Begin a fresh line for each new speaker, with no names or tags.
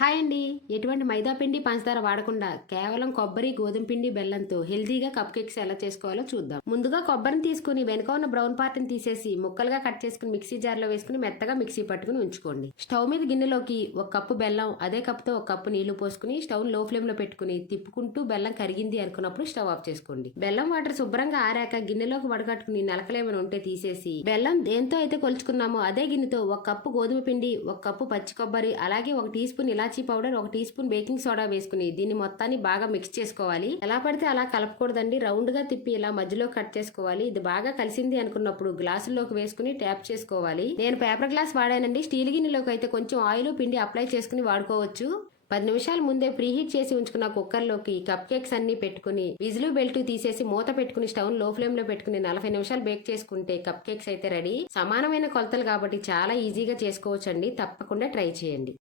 Hi అండి. ఎటువంటి మైదా పిండి పంచదార వాడకుండా కేవలం కొబ్బరి గోధుమ పిండి బెల్లంతో హెల్తీగా కప్ కేక్స్ ఎలా చేసుకోవాలో చూద్దాం. ముందుగా కొబ్బరిని తీసుకుని వెనుక ఉన్న బ్రౌన్ పార్ట్ని తీసేసి ముక్కలుగా కట్ చేసుకుని మిక్సీ జార్లో వేసుకుని మెత్తగా మిక్సీ పట్టుకుని ఉంచుకోండి. స్టవ్ మీద గిన్నెలోకి ఒక కప్పు బెల్లం అదే కప్పుతో ఒక కప్పు నీళ్ళు పోసుకుని స్టవ్లో ఫ్లేమ్లో పెట్టుకుని తిప్పుకుంటూ బెల్లం కరిగింది అనుకున్నప్పుడు స్టవ్ ఆఫ్ చేసుకోండి. బెల్లం వాటర్ శుభ్రంగా ఆరాక గిన్నెలోకి వడగట్టుకుని నలకలేమని ఉంటే తీసేసి బెల్లం దేంతో అయితే కొలుచుకున్నామో అదే గిన్నెతో ఒక కప్పు గోధుమ పిండి ఒక కప్పు పచ్చి కొబ్బరి అలాగే ఒక టీ స్పూన్ ఇలాచీ పౌడర్ ఒక టీ స్పూన్ బేకింగ్ సోడా వేసుకుని దీన్ని మొత్తాన్ని బాగా మిక్స్ చేసుకోవాలి. ఎలా పడితే అలా కలపకూడదండి. రౌండ్గా తిప్పి ఇలా మధ్యలో కట్ చేసుకోవాలి. ఇది బాగా కలిసింది అనుకున్నప్పుడు గ్లాసుల్లోకి వేసుకుని ట్యాప్ చేసుకోవాలి. నేను పేపర్ గ్లాస్ వాడానండి. స్టీల్ గిన్నెలోకి అయితే కొంచెం ఆయిల్ పిండి అప్లై చేసుకుని వాడుకోవచ్చు. పది నిమిషాల ముందే ప్రీహీట్ చేసి ఉంచుకున్న కుక్కర్లోకి కప్ కేక్స్ అన్ని పెట్టుకుని విజులు బెల్ట్ తీసేసి మూత పెట్టుకుని స్టవ్లో ఫ్లేమ్లో పెట్టుకుని నలభై నిమిషాలు బేక్ చేసుకుంటే కప్ కేక్స్ అయితే రెడీ. సమానమైన కొలతలు కాబట్టి చాలా ఈజీగా చేసుకోవచ్చండి. తప్పకుండా ట్రై చేయండి.